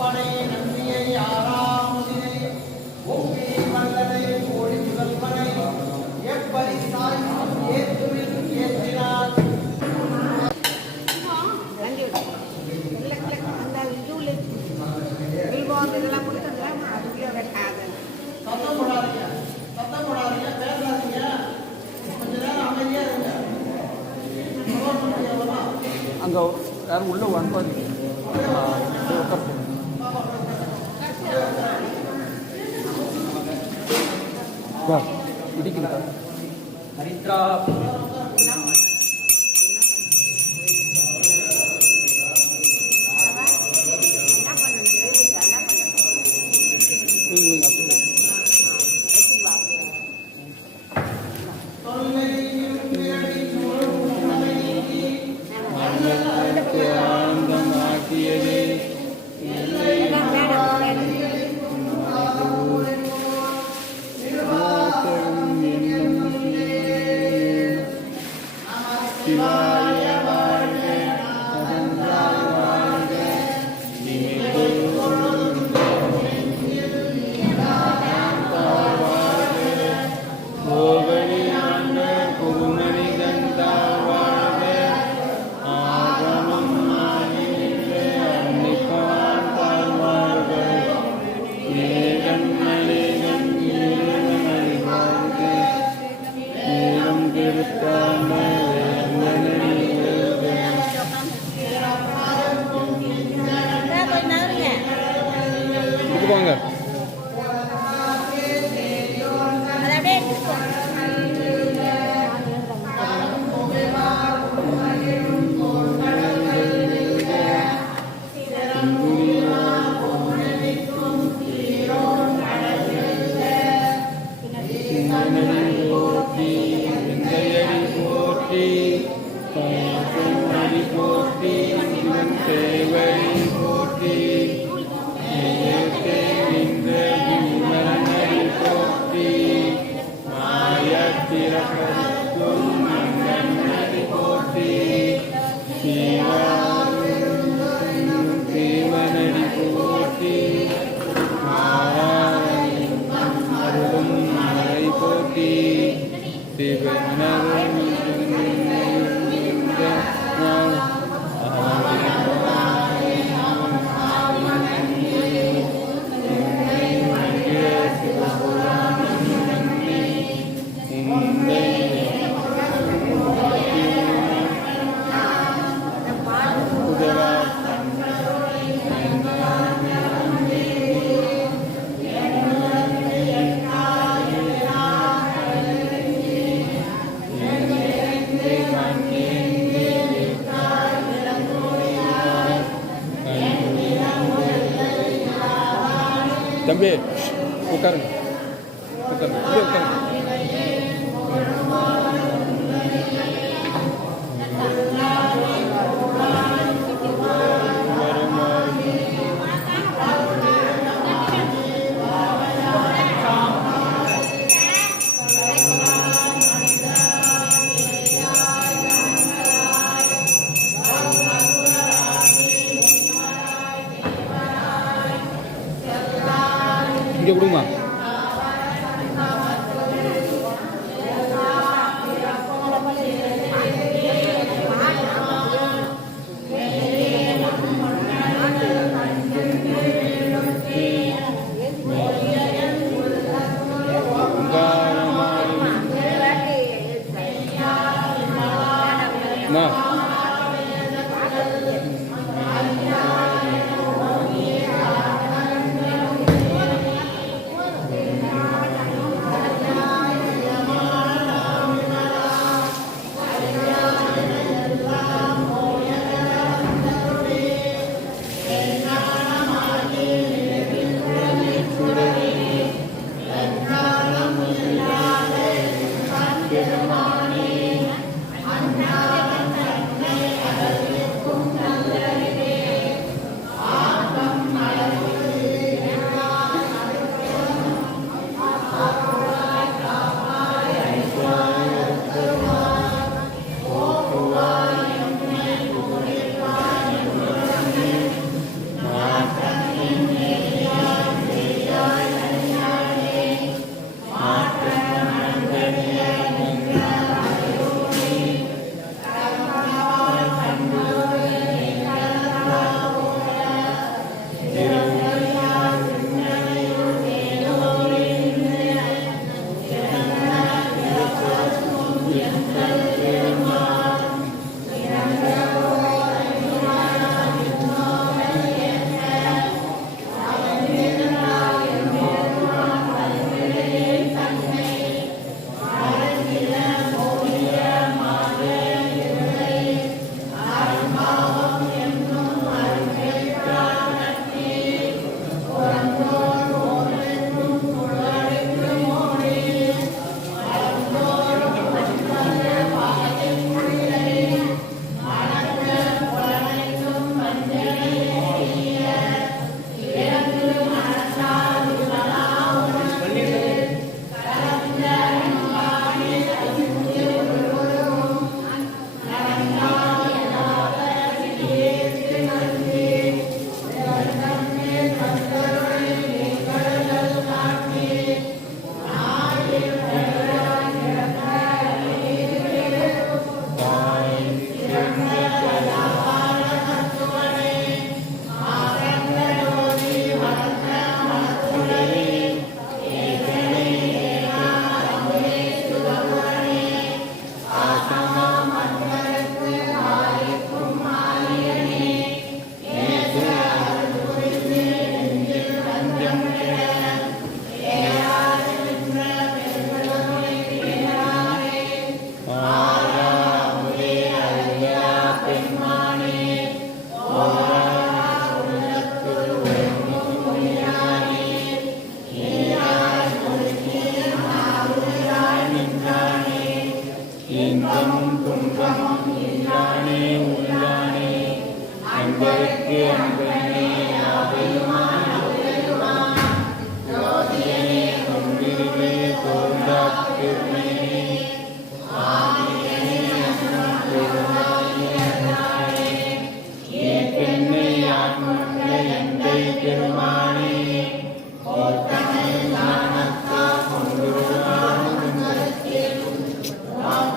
opening. 你呢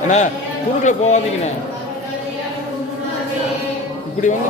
அண்ணா குறுக்கில் போகாதீங்கண்ணே. இப்படி வந்து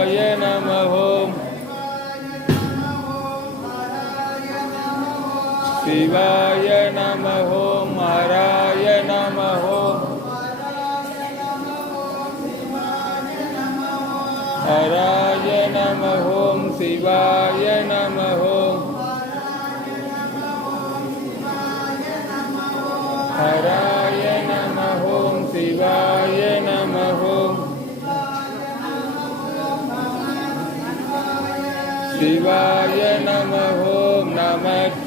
शिवाय नमः ॐ हराय नमः। हराय नमः ॐ शिवाय नमः। हराय नमः ॐ शिवाय नमः। शिवाय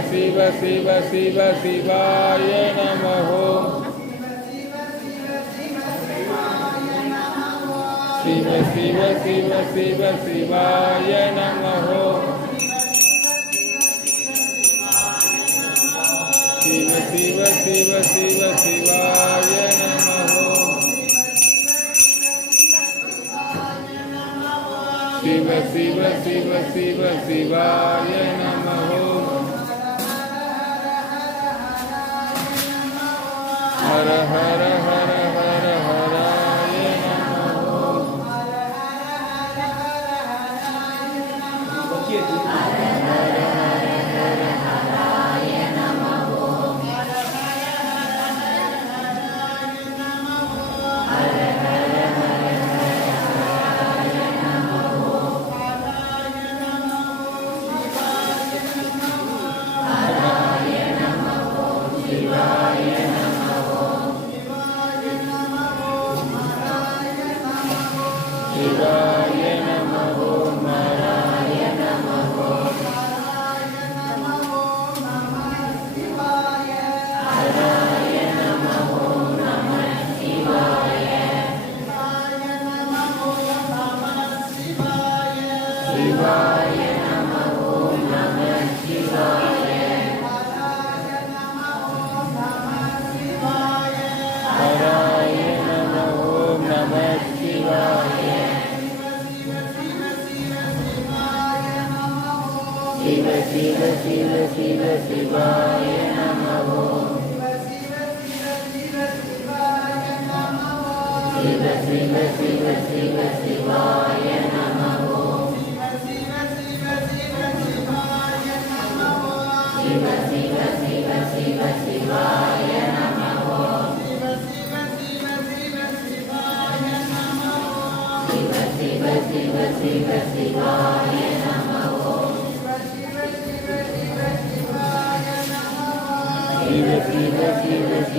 சிவ சிவ சிவ சிவ சிவாய நம ஓம் சிவ சிவ சிவ சிவ சிவாய நம ஓம் சிவ சிவ சிவ சிவ சிவாய நம ஓம் சிவ சிவ சிவ சிவ சிவாய நம hara hara शिवाय नमो नमः சிவ சிவ சிவ சிவ சிவாய நம ஓம் சிவ சிவ சிவ சிவ சிவாய நம ஓம் சிவ சிவ சிவ சிவ சிவாய நம ஓம் சிவ சிவ சிவ சிவ சிவாய Yes, he lives.